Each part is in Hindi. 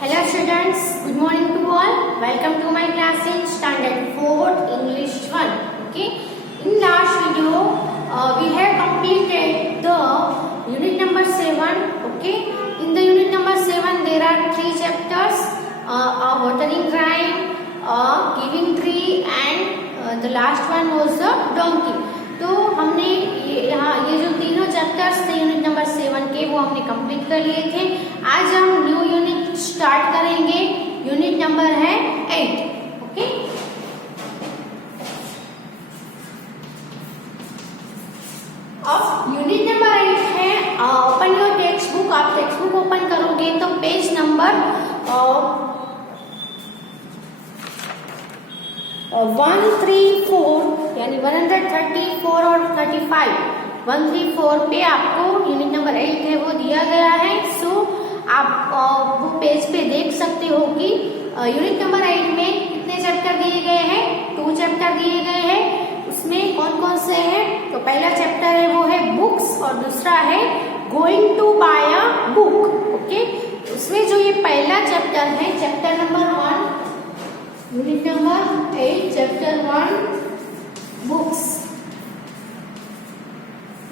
Hello students, good morning to all. Welcome to my class in standard 4 English 1. Okay. In last video, we have completed the unit number 7. Okay. In the unit number 7, there are 3 chapters: a watering rhyme, a giving tree, and the last one was the donkey. तो हमने ये जो तीनों चैप्टर्स थे यूनिट नंबर 7 के वो हमने कंप्लीट कर लिए थे। आज हम न्यू यूनिट स्टार्ट करेंगे। यूनिट नंबर है 8। ओके, अब यूनिट नंबर 8 है ओपन योर टेक्स्ट बुक। आप टेक्स्ट बुक ओपन करोगे तो पेज नंबर 134 यानी 134 और 35 134 पे आपको यूनिट नंबर 8 है वो दिया गया है। सो आप वो पेज पे देख सकते हो कि यूनिट नंबर 8 में कितने चैप्टर दिए गए हैं। 2 चैप्टर दिए गए हैं। उसमें कौन कौन से हैं? तो पहला चैप्टर है वो है बुक्स और दूसरा है going to buy a book. Okay, उसमें जो ये पहला चैप्टर है chapter number 1 unit number 8 chapter 1 books.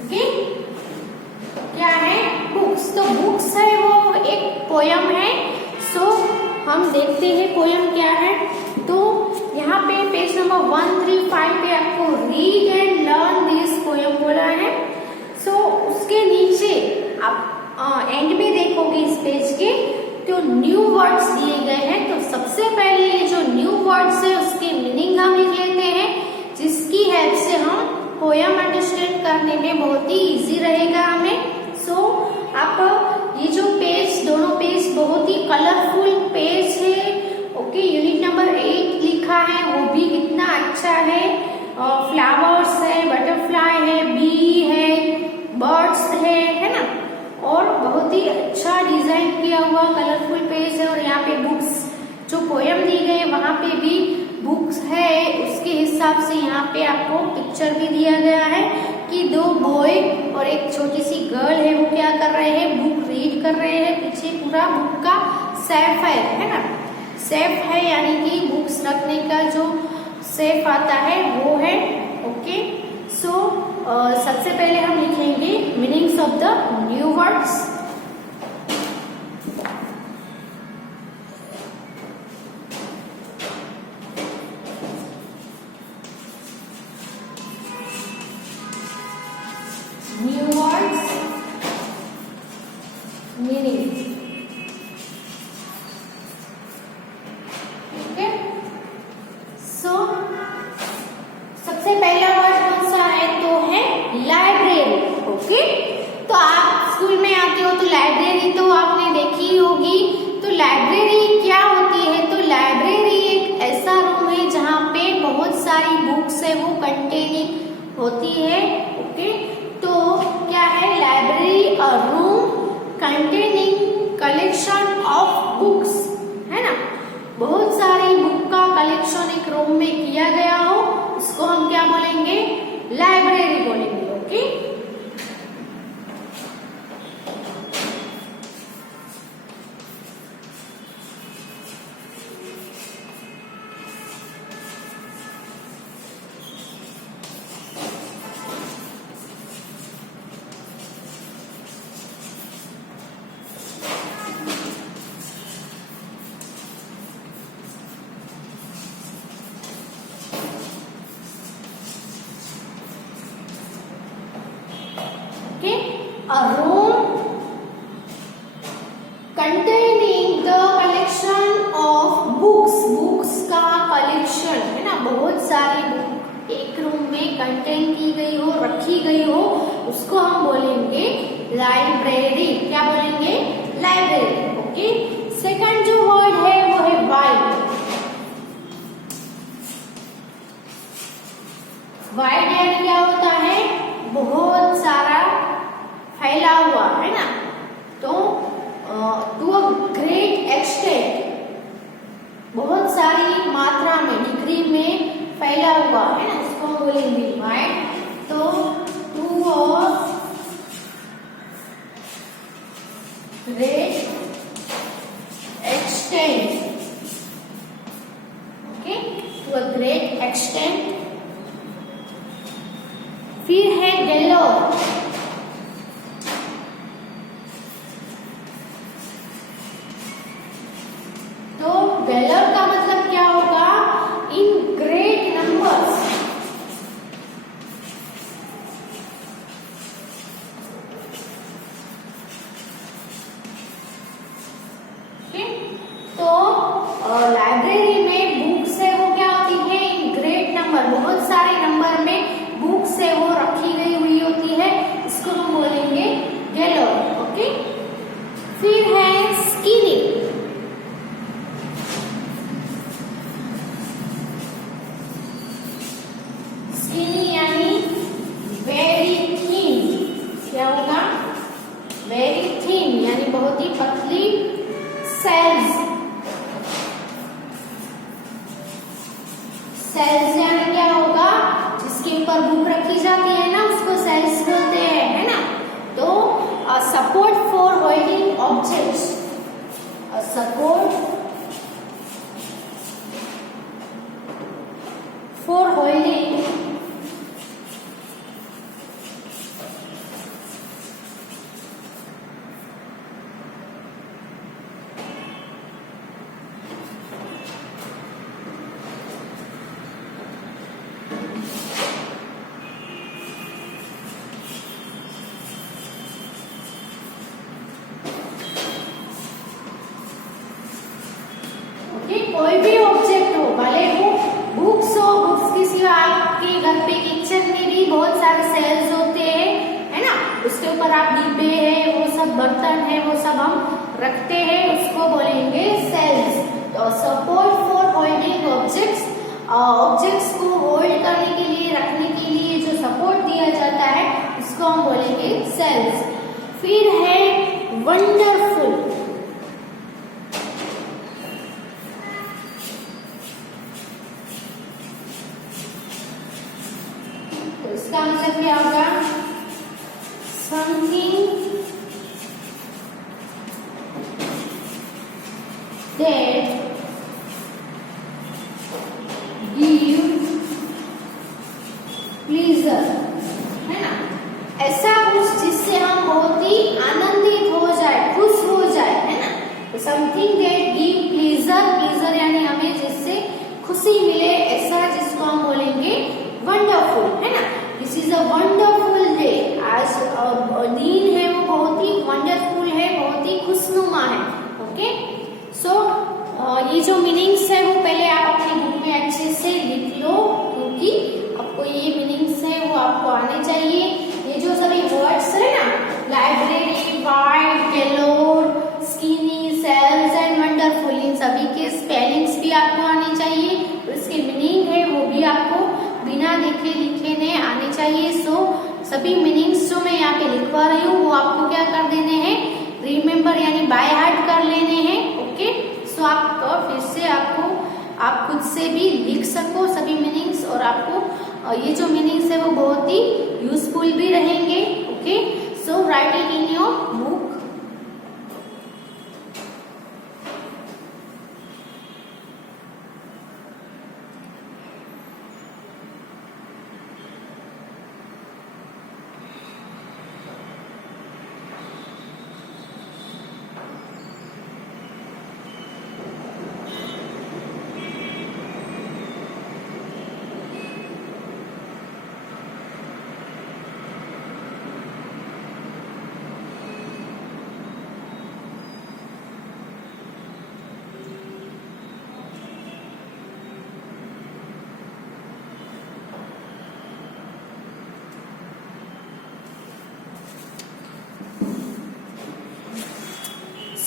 Okay, क्या है बुक्स? तो बुक्स है वो एक पोयम है। सो हम देखते हैं पोयम क्या है। तो यहाँ पे पेज नंबर 135 पे आपको read and learn this poem बोला है। सो उसके नीचे आप एंड में देखोगे इस पेज के तो न्यू वर्ड्स दिए गए हैं। तो सबसे पहले ये जो न्यू वर्ड्स है उसके मीनिंग हम लिख लेते हैं, जिसकी हेल्प से हम पोयम अंडरस्टैंड करने में बहुत ही इजी रहेगा हमें। सो आप ये जो पेज दोनों पेज बहुत ही कलरफुल पेज है। ओके, यूनिट नंबर 8 लिखा है वो भी कितना अच्छा है। फ्लावर्स है, बटरफ्लाई है, बी है, बर्ड्स है ना, और बहुत ही अच्छा डिजाइन किया हुआ कलरफुल पेज है। और यहाँ पे बुक्स जो पोयम दी गई है वहां पे भी बुक्स है, उसके हिसाब से यहाँ पे आपको पिक्चर भी दिया गया है कि 2 बॉय और एक छोटी सी गर्ल है वो क्या कर रहे हैं, बुक रीड कर रहे हैं। पीछे पूरा बुक का सेफ है ना, सेफ है यानी कि बुक्स रखने का जो सेफ आता है वो है। ओके, सो सबसे पहले हम लिखेंगे meanings of the new words. New words meaning. Okay, so सबसे पहला वर्ड कौन सा है? तो है लाइब्रेरी। ओके, तो आप स्कूल में आते हो तो लाइब्रेरी तो आपने देखी ही होगी। तो लाइब्रेरी क्या होती है? तो लाइब्रेरी एक ऐसा रूम है जहाँ पे बहुत सारी बुक्स है वो कंटेनिंग होती है। ओके, तो क्या है library? A room containing collection of books, है ना। बहुत सारी बुक का कलेक्शन एक रूम में किया गया हो उसको हम क्या बोलेंगे? लाइब्रेरी बोलेंगे। Okay, a room containing the collection of books। Books का कलेक्शन है ना, बहुत सारी बुक एक रूम में कंटेन की गई हो, रखी गई हो, उसको हम बोलेंगे लाइब्रेरी। क्या बोलेंगे? लाइब्रेरी। ओके, सेकंड जो वर्ड है वो है वाइड। वाइड यानी क्या होता है? बहुत सारा फैला हुआ, है ना। तो टू अ ग्रेट एक्सटेंट, बहुत सारी मात्रा में, डिग्री में फैला हुआ, है ना, इसको हम बोलेंगे वाइड। तो to a great extent. Okay, to a great extent. फिर है galore. तो galore का मतलब क्या होगा? In great numbers. तो लाइब्रेरी में बुक्स है वो क्या होती है? इन ग्रेट नंबर, बहुत सारे नंबर में बुक्स है वो रखी गई हुई होती है, इसको हम बोलेंगे गैलरी. ओके, फिर है स्किनी. स्किनी यानी वेरी थिन. क्या होगा? वेरी थिन यानी बहुत ही पतली. सेल्स, सेल्स यानी क्या होगा? जिसके ऊपर बुक रखी जाती है ना, उसको सेल्स बोलते हैं, है ना. तो support for holding objects. Support for holding कोई भी ऑब्जेक्ट हो, भले वो बुक्स हो, बुक्स के सिवा आपके घर पे किचन में भी बहुत सारे सेल्स होते हैं, है ना. उसके ऊपर आप डिब्बे है, वो सब बर्तन है, वो सब हम रखते हैं, उसको बोलेंगे सेल्स. तो support for holding objects, objects को होल्ड करने के लिए, रखने के लिए जो सपोर्ट दिया जाता है उसको हम बोलेंगे सेल्स. फिर है वंडरफुल. इसका मतलब क्या होगा? समथिंग दैट गिव प्लीजर, है ना. ऐसा कुछ जिससे हम बहुत ही आनंदित हो जाए, खुश हो जाए, है ना. तो something that give pleaser, pleaser यानी हमें जिससे खुशी मिले, ऐसा जिसको हम बोलेंगे वंडरफुल, है ना. This is a wonderful day. आज दिन है वो बहुत ही वंडरफुल है, बहुत ही खुशनुमा है. ओके, सो ये जो मीनिंग्स है वो पहले आप अपनी बुक में अच्छे से लिख लो, क्योंकि आपको ये मीनिंग्स है वो आपको आने चाहिए. ये जो सभी वर्ड्स है ना, library, wide, galore, skinny, sales and wonderful, इन सभी के स्पेलिंग्स भी आपको आने चाहिए. और इसके मीनिंग है वो भी आपको बिना देखे लिखे ने आने चाहिए. सो सभी मीनिंग्स जो मैं यहाँ पे लिखवा रही हूँ वो आपको क्या कर देने हैं? रिमेम्बर यानी बाय हार्ट कर लेने हैं. ओके, सो आप फिर से आप खुद से भी लिख सको सभी मीनिंग्स, और आपको ये जो मीनिंग्स है वो बहुत ही यूजफुल भी रहेंगे. Okay, so right it in your book.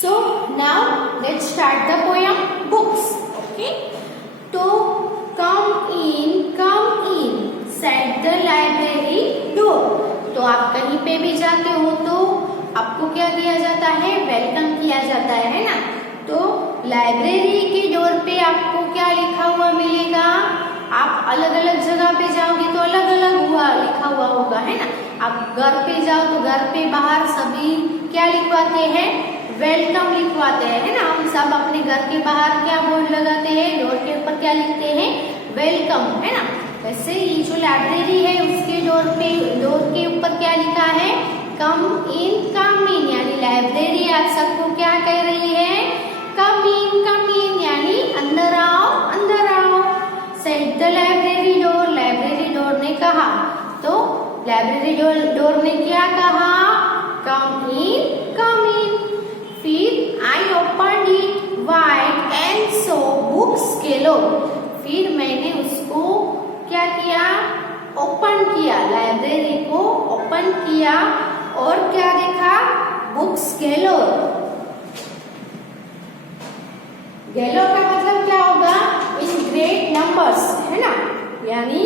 So now let's start the poem books. Okay, to come in said the library door. तो आप कहीं पे भी जाते हो तो आपको क्या किया जाता है? वेलकम किया जाता है ना. तो लाइब्रेरी के डोर पे आपको क्या लिखा हुआ मिलेगा? आप अलग अलग जगह पे जाओगे तो अलग अलग लिखा हुआ होगा, है ना. आप घर पे जाओ तो घर पे बाहर सभी क्या लिखवाते हैं? वेलकम लिखवाते हैं, है ना। हम सब अपने घर के बाहर क्या बोर्ड लगाते हैं, डोर के ऊपर क्या लिखते हैं, वेलकम, है ना। वैसे ये जो लाइब्रेरी है उसके डोर के ऊपर क्या लिखा है, कम इन यानी लाइब्रेरी आप सबको क्या कह रही है, कम इन यानी अंदर आओ अंदर आओ। सेड द लाइब्रेरी डोर ने कहा, तो लाइब्रेरी डोर ने क्या कहा, कम इन फिर I open it wide and so books galore, फिर मैंने उसको क्या किया, ओपन किया, लाइब्रेरी को ओपन किया और क्या देखा, बुक्स गैलोर। गैलोर का मतलब क्या होगा, इन ग्रेट नंबर्स, है ना। यानी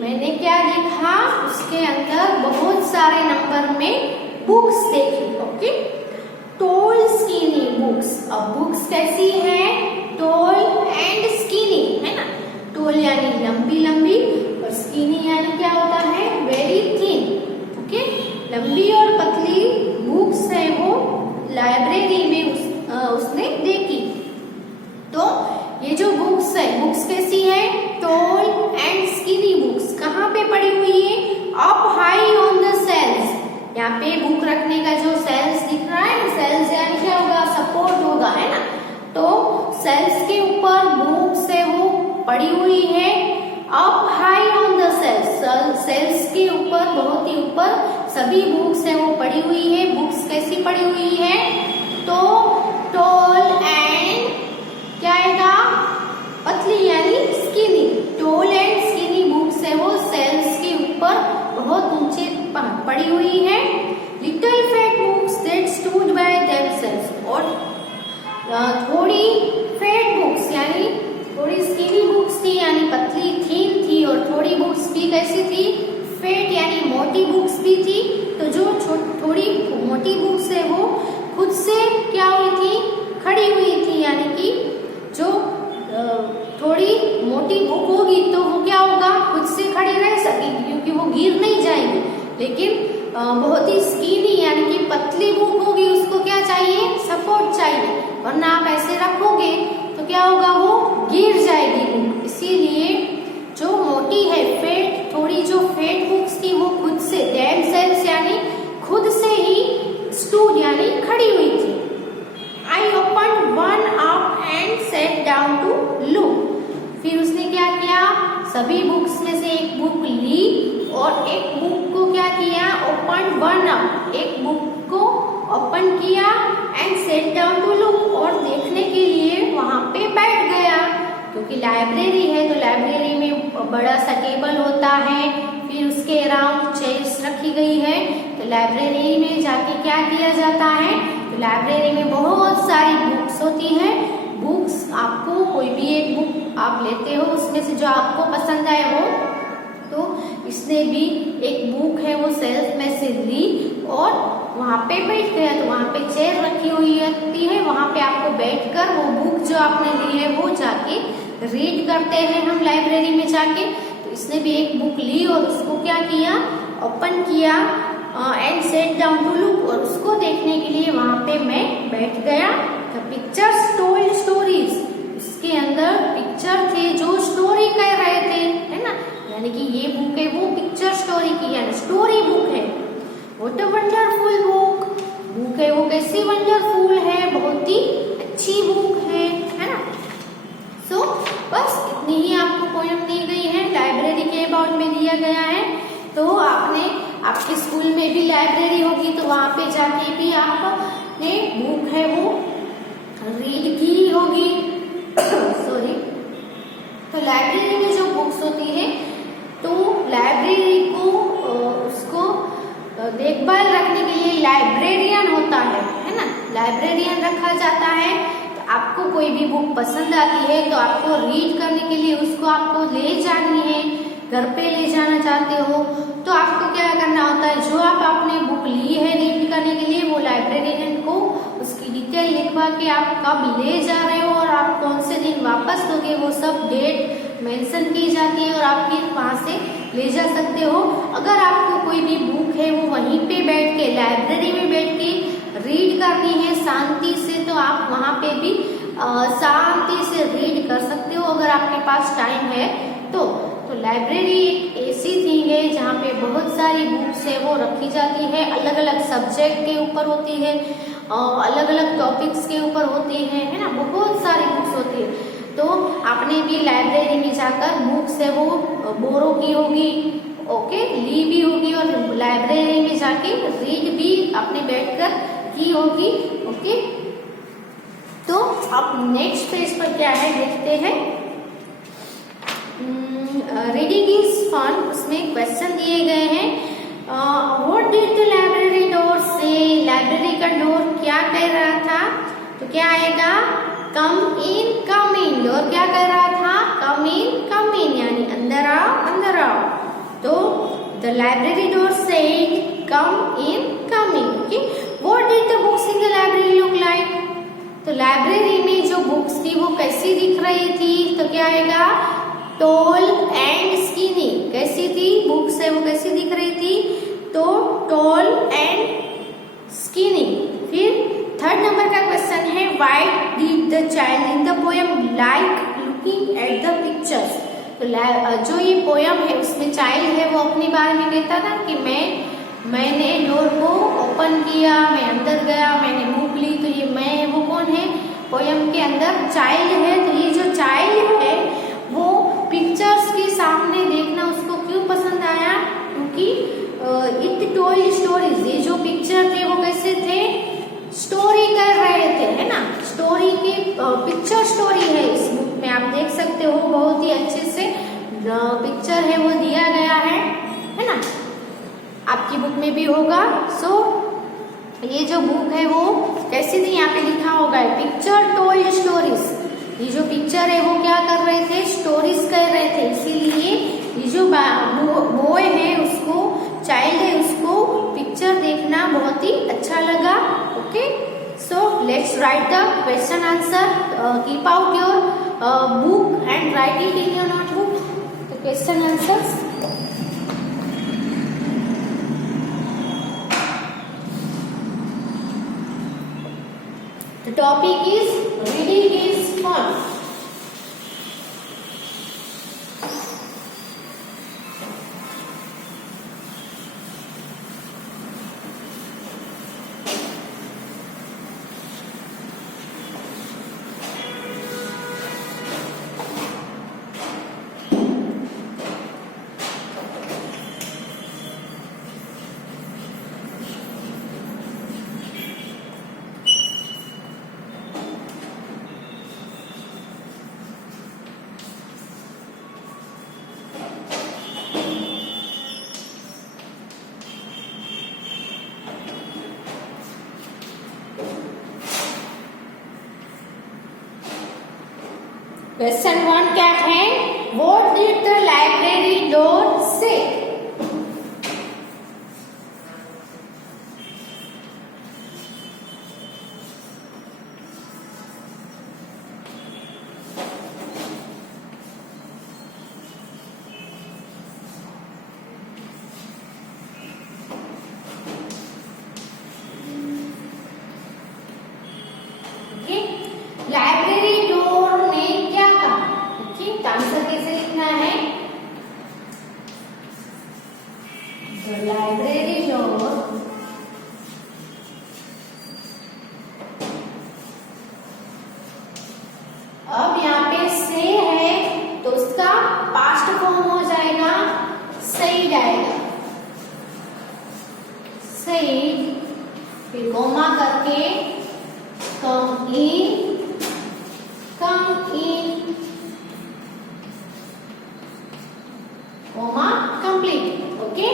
मैंने क्या देखा, उसके अंदर बहुत सारे नंबर में बुक्स देखी। Okay, tall skinny books. अब बुक्स कैसी है, टॉल एंड स्किनी, है ना। टॉल यानी लंबी लंबी और स्किनी यानी क्या होता है, वेरी थिन। ओके, लंबी और पतली बुक्स है वो लाइब्रेरी में उसने देखी। तो ये जो बुक्स है, बुक्स कैसी है, टॉल एंड स्किनी बुक्स। कहाँ पे पड़ी हुई है, up high on the shelves. यहाँ पे बुक रखने का जो सेल्स दिख रहा है, सेल्स यानी क्या होगा, सपोर्ट होगा, है ना। तो सेल्स के ऊपर बुक्स है वो पड़ी हुई है, up high on the shelves, shelves के ऊपर, बहुत ही ऊपर सभी बुक्स है वो पड़ी हुई है। बुक्स कैसी पड़ी हुई है, तो टॉल एंड क्या आएगा, पतली यानी skinny. Tall and skinny books है वो सेल्स के ऊपर बहुत ऊंचे पड़ी हुई है। Little fat books that stood by themselves, और थोड़ी फैट बुक्स यानी थोड़ी स्किनी बुक्स थी यानी पतली थीन थी, और थोड़ी बुक्स भी कैसी थी, फैट यानी मोटी बुक्स भी थी। तो जो थोड़ी मोटी बुक्स है वो खुद से क्या हुई थी, खड़ी हुई थी, यानी कि जो थोड़ी मोटी बुक होगी तो वो क्या होगा, खुद से खड़ी रह सकेगी क्योंकि वो गिर नहीं जाएगी। लेकिन बहुत ही स्किनी यानी कि पतली बुक होगी, उसको क्या चाहिए, सपोर्ट चाहिए, वरना आप ऐसे रखोगे तो क्या होगा, वो गिर जाएगी बुक। इसीलिए जो मोटी है, फेट, थोड़ी जो फेट बुक्स थी वो खुद से, देमसेल्व्स यानी खुद से ही स्टूड यानी खड़ी हुई थी। I open one up and sat down to look, फिर उसने क्या किया, सभी बुक्स में से एक बुक ली और एक बुक को क्या किया, ओपन वन अप, एक बुक को ओपन किया and sat down to look, और देखने के लिए वहां पे बैठ गया। क्योंकि लाइब्रेरी है तो लाइब्रेरी में बड़ा सा टेबल होता है, फिर उसके अराउंड चेयर्स रखी गई है। तो लाइब्रेरी में जाके क्या किया जाता है, तो लाइब्रेरी में बहुत सारी बुक्स होती है। बुक्स आपको कोई भी एक बुक आप लेते हो, उसमें से जो आपको पसंद आए वो, तो इसने भी एक बुक है वो सेल्फ में से ली और वहां पे बैठ गया। तो वहां पे चेयर रखी हुई होती है, वहां पे आपको बैठकर वो बुक जो आपने ली है वो जाके रीड करते हैं हम लाइब्रेरी में जाके। तो इसने भी एक बुक ली और उसको क्या किया, ओपन किया and sat down to look, और उसको देखने के लिए वहां पे मैं बैठ गया। द पिक्चर्स टोल्ड स्टोरीज, उसके अंदर पिक्चर थे जो स्टोरी कह रहे थे, है ना। यानी कि ये बुक है वो पिक्चर स्टोरी की यानी स्टोरी बुक है। व्हाट अ वंडरफुल बुक है वो कैसी वंडरफुल है, बहुत ही अच्छी बुक है ना। सो बस इतनी ही आपको पोयम दी गई है, लाइब्रेरी के अबाउट में दिया गया है। तो आपके स्कूल में भी लाइब्रेरी होगी तो वहां पे जाके भी आपने बुक है वो रीड की होगी। सॉरी, तो लाइब्रेरी में जो बुक्स होती है तो लाइब्रेरी को उसको देखभाल रखने के लिए लाइब्रेरियन होता है ना। लाइब्रेरियन रखा जाता है। तो आपको कोई भी बुक पसंद आती है तो आपको रीड करने के लिए उसको आपको ले जानी है, घर पे ले जाना चाहते हो तो आपको क्या करना होता है, जो आपने बुक ली है रीड करने के लिए वो लाइब्रेरियन को उसकी डिटेल लिखवा के आप कब ले जा रहे हो और आप कौन से दिन वापस दोगे वो सब डेट मेंशन की जाती है और आप फिर वहां से ले जा सकते हो। अगर आपको कोई भी बुक है वो वहीं पे बैठ के लाइब्रेरी में बैठ के रीड करनी है शांति से, तो आप वहाँ पे भी शांति से रीड कर सकते हो अगर आपके पास टाइम है तो लाइब्रेरी एक ऐसी थिंग है जहाँ पे बहुत सारी बुक्स है वो रखी जाती है, अलग अलग सब्जेक्ट के ऊपर होती है, अलग अलग टॉपिक्स के ऊपर होती है ना, बहुत सारी बुक्स होती है। तो आपने भी लाइब्रेरी में जाकर बुक्स है वो बोरो की होगी, ओके, ली भी होगी, और लाइब्रेरी में जाके रीड भी आपने बैठकर की होगी, ओके। तो अब नेक्स्ट पेज पर क्या है देखते हैं। रीडिंग इज फन, उसमें क्वेश्चन दिए गए हैं। What did the library door say, library का डोर क्या कह रहा था, तो क्या आएगा, कम इन, डोर क्या कह रहा था, कम इन, यानी अंदर आओ, अंदर आओ। तो the library door said come in, okay. What did the books in the library look like, तो लाइब्रेरी में जो बुक्स थी वो कैसी दिख रही थी, तो क्या आएगा, टॉल एंड स्किनी, कैसी थी बुक्स है वो कैसी दिख रही थी, तो टॉल एंड स्किनी। फिर थर्ड नंबर का क्वेश्चन है, why did the child in the poem like looking at the pictures, तो जो ये पोएम है उसमें चाइल्ड है वो अपने बारे में कहता था कि मैंने डोर को ओपन किया, मैं अंदर गया, मैंने बुक ली, तो ये मैं है वो कौन है, पोएम के अंदर चाइल्ड है। तो ये जो चाइल्ड है वो पिक्चर्स के सामने देखना उसको क्यों पसंद आया, क्योंकि इट टोल्ड स्टोरीज, ये जो पिक्चर थे वो कैसे थे, स्टोरी कर रहे थे, है ना, स्टोरी की पिक्चर स्टोरी है इस बुक में, आप देख सकते हो बहुत ही अच्छे से पिक्चर है वो दिया गया है ना, आपकी बुक में भी होगा। सो ये जो बुक है वो कैसी थी, यहाँ पे लिखा होगा पिक्चर टोल्ड स्टोरीज, ये जो पिक्चर है वो क्या कर रहे थे, स्टोरीज कह रहे थे, इसीलिए ये जो बॉय है उसको, चाइल्ड है उसको पिक्चर देखना बहुत ही अच्छा लगा, okay. So let's write the question answer, keep out your book and write it in your notebook, तो question answers. The topic is reading is fun. Question 1 क्या है, what did the library door say, library door ने क्या कहा, ठीक, आंसर कैसे लिखना है, द लाइब्रेरी डोर अब यहाँ पे से है तो उसका पास्ट फॉर्म हो जाएगा सही जाएगा, सही, फिर कोमा करके कम इन, कोमा कंप्लीट, ओके।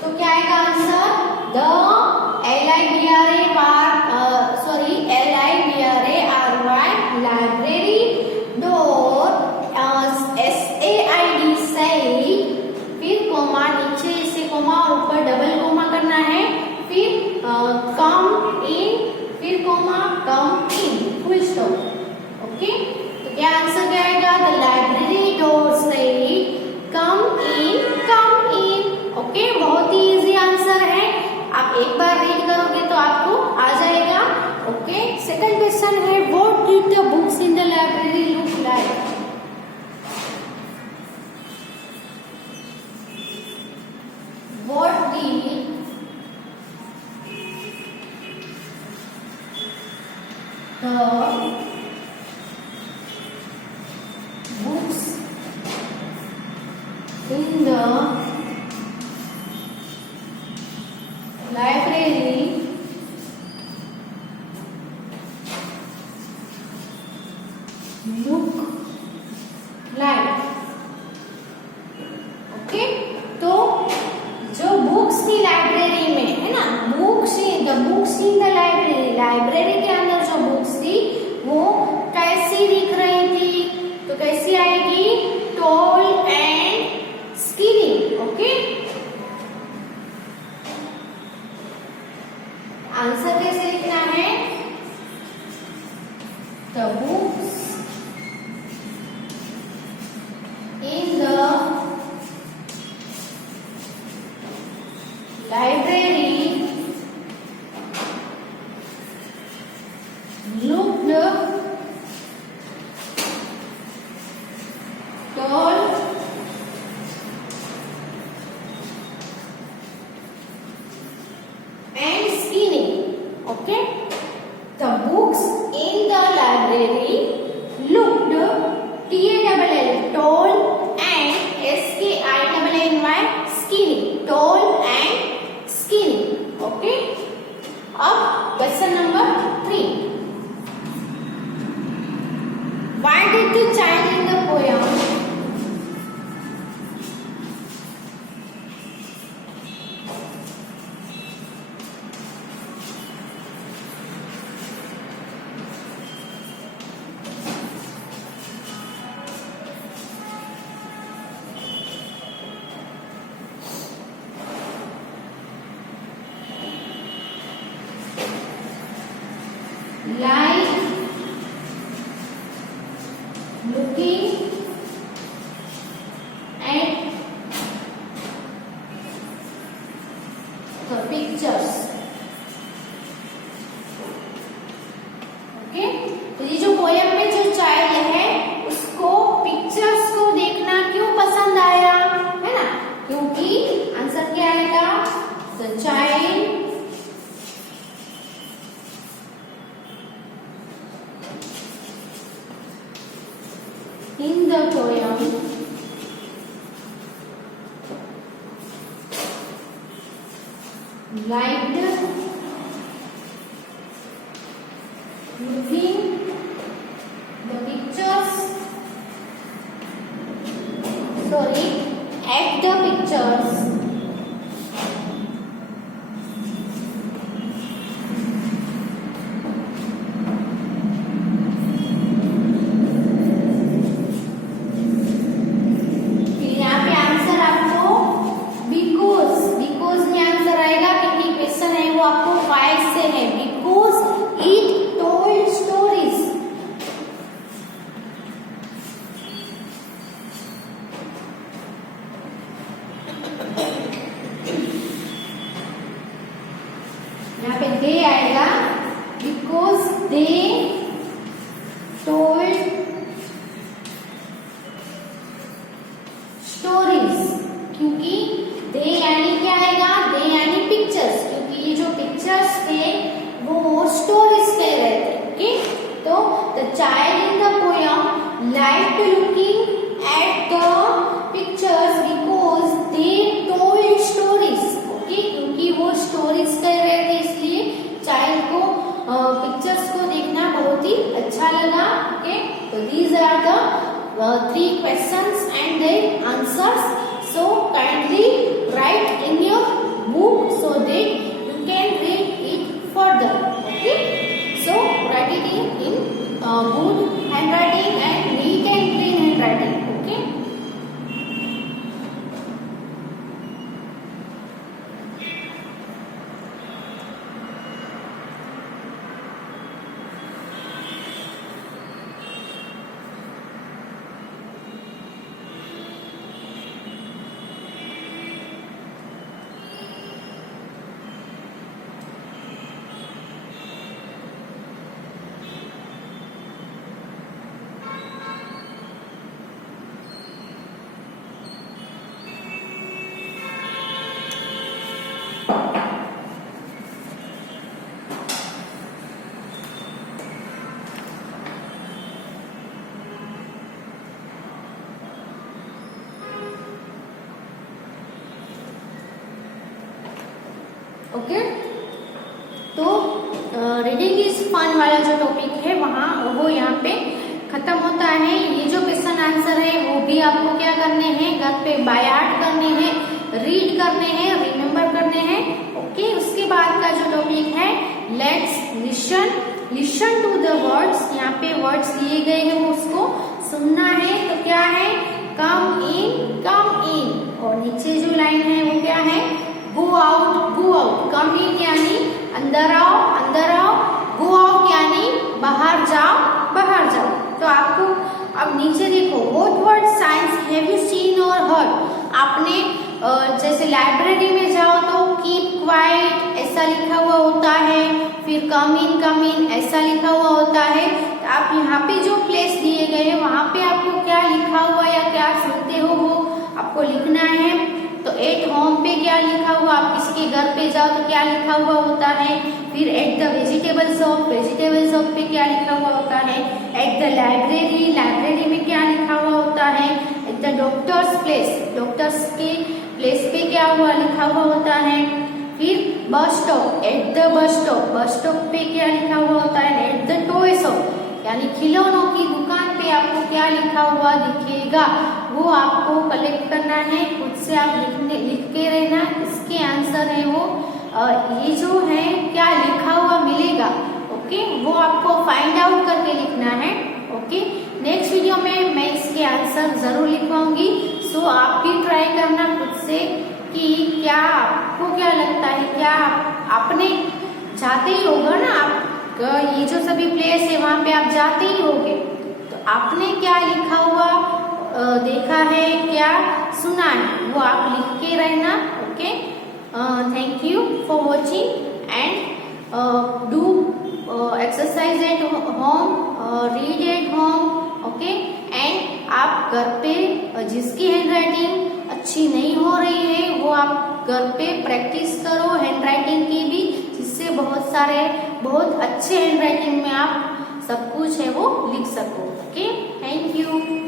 तो क्या आएगा answer, the LIBRARY library door, SAID सही, फिर कोमा नीचे इसे कोमा और ऊपर डबल कोमा करना है, फिर कम इन, फिर कोमा कम इन, फुल स्टॉप, ओके। तो क्या आंसर क्या आएगा, द लाइब्रेरी डोर से कम इन, ओके। बहुत ही इजी आंसर है, आप एक बार रीड करोगे तो आपको आ जाएगा। सेकंड क्वेश्चन है, what did the books in the library look like? What did the books in the library look like? Okay, तो जो बुक्स थी लाइब्रेरी में, है ना, books in the library, library के अंदर जो बुक्स थी वो कैसी दिख रही थी? तो कैसी आएगी? Tall and skinny. Okay, answer कैसे लिखना है? The books in the library looked tall and skinny. Okay, the books in the library looked TALL tall and SKINNY skinny, tall and skinny. Okay, अब question number 3, why did the child in the poem like looking at the pictures? Okay, तो ये जो पोयम में जो चाइल्ड है उसको पिक्चर्स को देखना क्यों पसंद आया, है ना? क्योंकि आंसर क्या आएगा? The child in the poem liked looking the pictures, at the pictures यहाँ पे दे आएगा, बिकॉज दे टोल्ड स्टोरीज, क्योंकि दे यानी क्या आएगा? दे यानी पिक्चर्स, क्योंकि ये जो पिक्चर्स थे वो स्टोरीज कह रहे थे। ओके, तो the child in the poem liked looking at the pictures because they told stories. Okay, क्योंकि वो स्टोरीज कह रहे थे इसलिए चाइल्ड को पिक्चर्स को देखना बहुत ही अच्छा लगा। ओके, तो these are the 3 questions and their answers. So kindly write in your book so that you can read it further. Okay, so write it in good handwriting and neat and clean handwriting. Okay. Okay, तो रीडिंग इज फन वाला जो टॉपिक है वहाँ वो यहाँ पे खत्म होता है। ये जो क्वेश्चन आंसर है वो भी आपको क्या करने हैं, घर पे बाय हार्ट करने हैं, रीड करने हैं, रिमेम्बर करने हैं। ओके, उसके बाद का जो टॉपिक है let's listen to the words. यहाँ पे वर्ड्स दिए गए हैं वो उसको सुनना है। तो क्या है, कम इन, और नीचे जो लाइन है वो क्या है, गो आउट। कम इन यानी अंदर आओ, गो आउट यानी बाहर जाओ। तो आपको अब नीचे देखो, what word science have you seen और हर्ड। आपने जैसे लाइब्रेरी में जाओ तो कीप क्वाइट ऐसा लिखा हुआ होता है, फिर कम इन ऐसा लिखा हुआ होता है। तो आप यहाँ पे जो प्लेस दिए गए हैं वहां पे आपको क्या लिखा हुआ या क्या सुनते हो वो आपको लिखना है। तो एट होम पे क्या लिखा हुआ, आप किसी के घर पे जाओ तो क्या लिखा हुआ होता है। फिर एट द वेजिटेबल शॉप पे क्या लिखा हुआ होता है। एट द लाइब्रेरी में क्या लिखा हुआ होता है। एट द डॉक्टर्स के प्लेस पे क्या हुआ लिखा हुआ होता है। फिर bus stop, at the bus stop पे क्या लिखा हुआ होता है। एट द टॉय शॉप यानी खिलौनों की दुकान पे आपको क्या लिखा हुआ दिखेगा, वो आपको कलेक्ट करना है। खुद से आप लिख के रहना। इसके आंसर है वो ये जो है क्या लिखा हुआ मिलेगा, ओके, वो आपको फाइंड आउट करके लिखना है। ओके, नेक्स्ट वीडियो में मैं इसके आंसर जरूर लिखवाऊंगी। सो आप भी ट्राई करना खुद से कि क्या आपको क्या लगता है, क्या आपने जाते ही होगा ना, आप ये जो सभी प्लेस है वहां पे आप जाते ही होगे, तो आपने क्या लिखा हुआ देखा है, क्या सुना है, वो आप लिख के रहना। Okay, thank you for watching and do exercise at home, read at home. Okay, and आप घर पे जिसकी हैंड राइटिंग अच्छी नहीं हो रही है वो आप घर पे प्रैक्टिस करो हैंड राइटिंग की भी, जिससे बहुत अच्छे हैंड राइटिंग में आप सब कुछ है वो लिख सको। Okay, thank you.